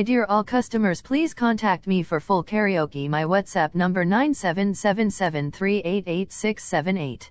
My dear all customers, please contact me for full karaoke. My WhatsApp number 9777388678.